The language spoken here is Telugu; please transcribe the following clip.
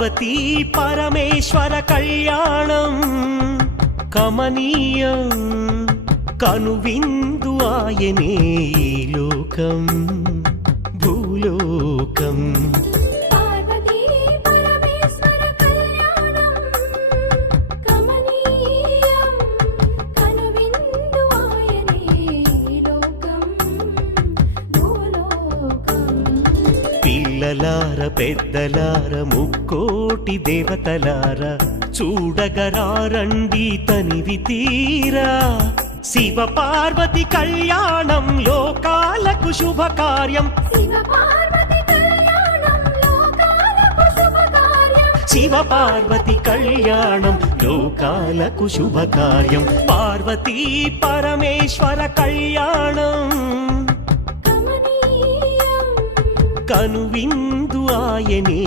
పార్వతీ పరమేశ్వర కళ్యాణం కమనీయం కనువిందు ఆయనే ఈ లోకం భూలోకం పిల్లలార పెద్దలార ముక్కోటి దేవతలార చూడగరారండి తనివి తీరా శివ పార్వతి కళ్యాణం లోకాలకు శుభకార్యం శివ పార్వతి కళ్యాణం లోకాలకు శుభకార్యం పార్వతీ పరమేశ్వర కళ్యాణం కనువిందు ఆయనే